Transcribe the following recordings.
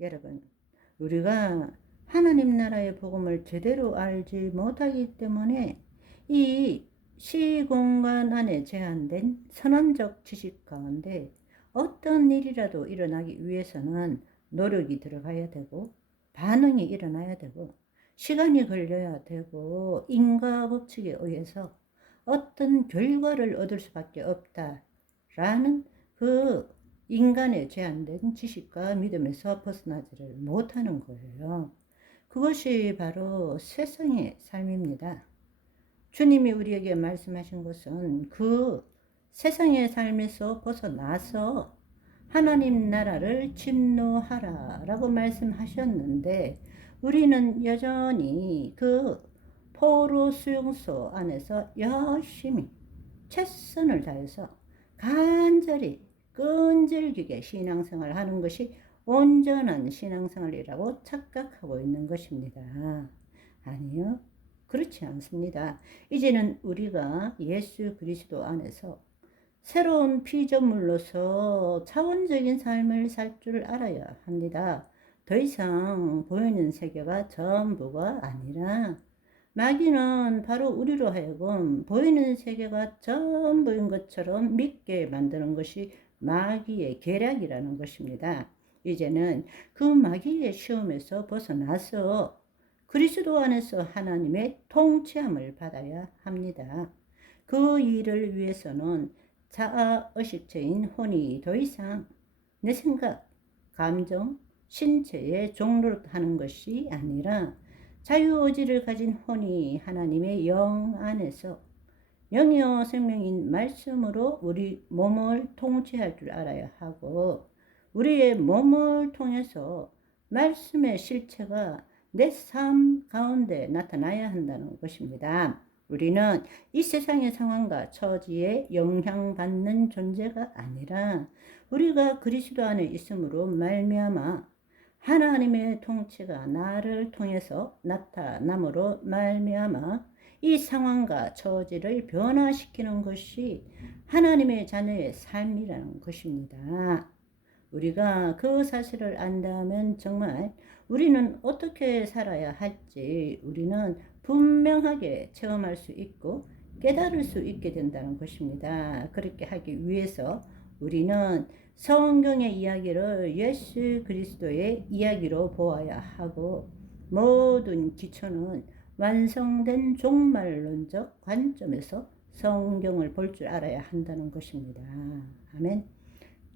여러분, 우리가 하나님 나라의 복음을 제대로 알지 못하기 때문에 이 시공간 안에 제한된 선언적 지식 가운데 어떤 일이라도 일어나기 위해서는 노력이 들어가야 되고, 반응이 일어나야 되고, 시간이 걸려야 되고, 인과 법칙에 의해서 어떤 결과를 얻을 수밖에 없다라는 그 인간의 제한된 지식과 믿음에서 벗어나지를 못하는 거예요. 그것이 바로 세상의 삶입니다. 주님이 우리에게 말씀하신 것은 그 세상의 삶에서 벗어나서 하나님 나라를 침노하라 라고 말씀하셨는데, 우리는 여전히 그 포로 수용소 안에서 열심히 최선을 다해서 간절히 끈질기게 신앙생활을 하는 것이 온전한 신앙생활이라고 착각하고 있는 것입니다. 아니요, 그렇지 않습니다. 이제는 우리가 예수 그리스도 안에서 새로운 피조물로서 차원적인 삶을 살 줄 알아야 합니다. 더 이상 보이는 세계가 전부가 아니라, 마귀는 바로 우리로 하여금 보이는 세계가 전부인 것처럼 믿게 만드는 것이 마귀의 계략이라는 것입니다. 이제는 그 마귀의 시험에서 벗어나서 그리스도 안에서 하나님의 통치함을 받아야 합니다. 그 일을 위해서는 자아의식체인 혼이 더 이상 내 생각, 감정, 신체에 종노릇하는 것이 아니라 자유의지를 가진 혼이 하나님의 영 안에서 영이요 생명인 말씀으로 우리 몸을 통치할 줄 알아야 하고, 우리의 몸을 통해서 말씀의 실체가 내 삶 가운데 나타나야 한다는 것입니다. 우리는 이 세상의 상황과 처지에 영향받는 존재가 아니라 우리가 그리스도 안에 있음으로 말미암아 하나님의 통치가 나를 통해서 나타남으로 말미암아 이 상황과 처지를 변화시키는 것이 하나님의 자녀의 삶이라는 것입니다. 우리가 그 사실을 안다면 정말 우리는 어떻게 살아야 할지 우리는 분명하게 체험할 수 있고 깨달을 수 있게 된다는 것입니다. 그렇게 하기 위해서 우리는 성경의 이야기를 예수 그리스도의 이야기로 보아야 하고, 모든 기초는 완성된 종말론적 관점에서 성경을 볼 줄 알아야 한다는 것입니다. 아멘.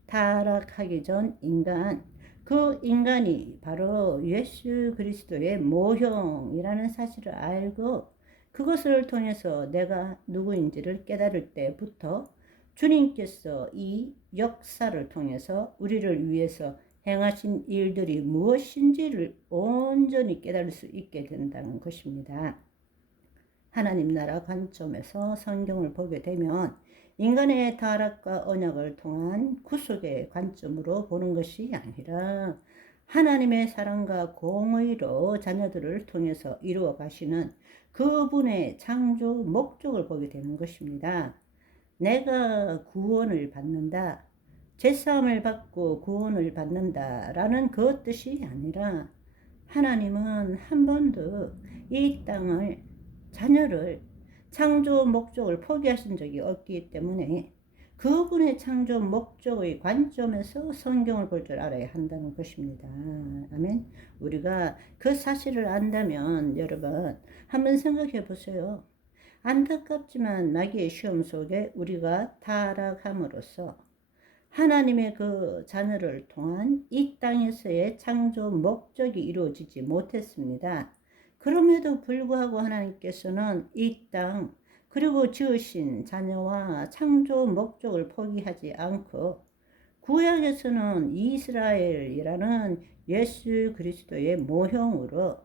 타락하기 전 인간, 그 인간이 바로 예수 그리스도의 모형이라는 사실을 알고 그것을 통해서 내가 누구인지를 깨달을 때부터 주님께서 이 역사를 통해서 우리를 위해서 행하신 일들이 무엇인지를 온전히 깨달을 수 있게 된다는 것입니다. 하나님 나라 관점에서 성경을 보게 되면 인간의 타락과 언약을 통한 구속의 관점으로 보는 것이 아니라 하나님의 사랑과 공의로 자녀들을 통해서 이루어 가시는 그분의 창조 목적을 보게 되는 것입니다. 내가 구원을 받는다, 제사함을 받고 구원을 받는다 라는 그 뜻이 아니라, 하나님은 한 번도 이 땅을, 자녀를, 창조 목적을 포기하신 적이 없기 때문에 그분의 창조 목적의 관점에서 성경을 볼 줄 알아야 한다는 것입니다. 아멘. 우리가 그 사실을 안다면 여러분 한번 생각해 보세요. 안타깝지만 마귀의 시험 속에 우리가 타락함으로써 하나님의 그 자녀를 통한 이 땅에서의 창조 목적이 이루어지지 못했습니다. 그럼에도 불구하고 하나님께서는 이 땅, 그리고 지으신 자녀와 창조 목적을 포기하지 않고 구약에서는 이스라엘이라는 예수 그리스도의 모형으로,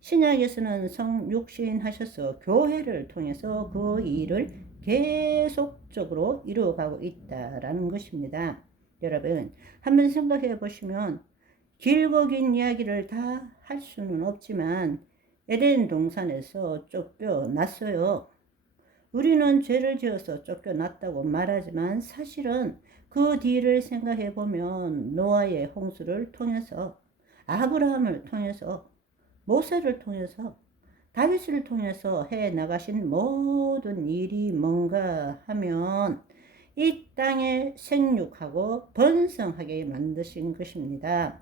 신약에서는 성육신 하셔서 교회를 통해서 그 일을 계속적으로 이루어가고 있다라는 것입니다. 여러분, 한번 생각해 보시면 길고 긴 이야기를 다 할 수는 없지만 에덴 동산에서 쫓겨났어요. 우리는 죄를 지어서 쫓겨났다고 말하지만 사실은 그 뒤를 생각해 보면 노아의 홍수를 통해서 아브라함을 통해서, 모세를 통해서, 다윗을 통해서 해 나가신 모든 일이 뭔가 하면 이 땅에 생육하고 번성하게 만드신 것입니다.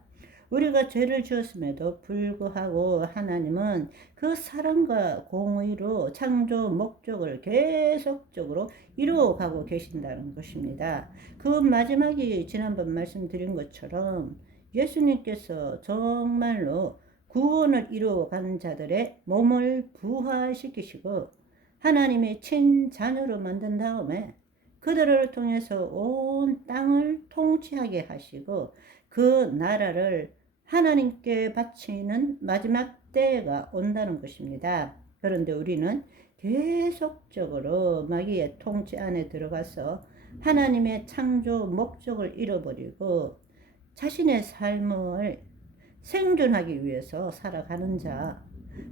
우리가 죄를 지었음에도 불구하고 하나님은 그 사랑과 공의로 창조 목적을 계속적으로 이루어가고 계신다는 것입니다. 그 마지막이 지난번 말씀드린 것처럼 예수님께서 정말로 구원을 이루어간 자들의 몸을 부활시키시고 하나님의 친자녀로 만든 다음에 그들을 통해서 온 땅을 통치하게 하시고 그 나라를 하나님께 바치는 마지막 때가 온다는 것입니다. 그런데 우리는 계속적으로 마귀의 통치 안에 들어가서 하나님의 창조 목적을 잃어버리고 자신의 삶을 생존하기 위해서 살아가는 자,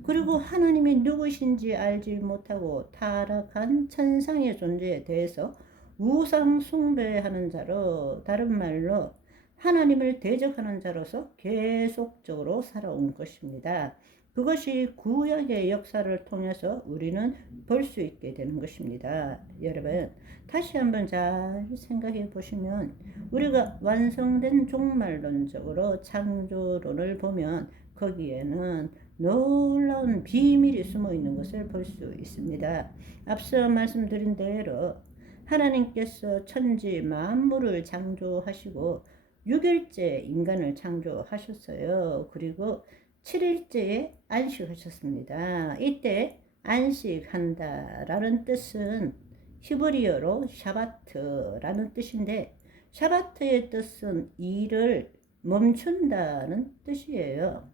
그리고 하나님이 누구신지 알지 못하고 타락한 천상의 존재에 대해서 우상 숭배하는 자로, 다른 말로 하나님을 대적하는 자로서 계속적으로 살아온 것입니다. 그것이 구약의 역사를 통해서 우리는 볼 수 있게 되는 것입니다. 여러분, 다시 한번 잘 생각해 보시면 우리가 완성된 종말론적으로 창조론을 보면 거기에는 놀라운 비밀이 숨어 있는 것을 볼 수 있습니다. 앞서 말씀드린 대로 하나님께서 천지 만물을 창조하시고 6일째 인간을 창조하셨어요. 그리고 7일째에 안식하셨습니다. 이때 안식한다라는 뜻은 히브리어로 샤바트라는 뜻인데, 샤바트의 뜻은 일을 멈춘다는 뜻이에요.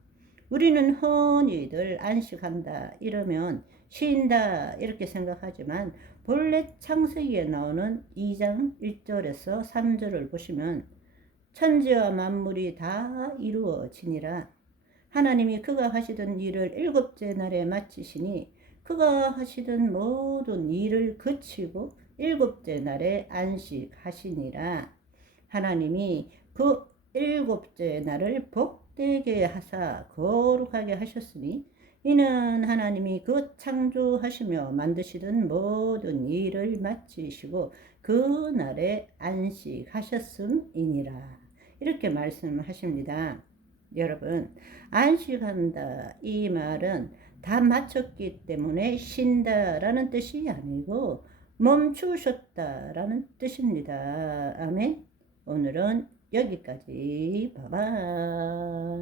우리는 흔히들 안식한다 이러면 쉰다 이렇게 생각하지만 본래 창세기에 나오는 2장 1절에서 3절을 보시면 천지와 만물이 다 이루어지니라. 하나님이 그가 하시던 일을 7째 날에 마치시니 그가 하시던 모든 일을 그치고 7째 날에 안식하시니라. 하나님이 그 7째 날을 복되게 하사 거룩하게 하셨으니 이는 하나님이 그 창조하시며 만드시던 모든 일을 마치시고 그 날에 안식하셨음이니라. 이렇게 말씀하십니다. 여러분, 안식한다 이 말은 다 마쳤기 때문에 쉰다라는 뜻이 아니고 멈추셨다라는 뜻입니다. 아멘. 오늘은 여기까지. 바이바이.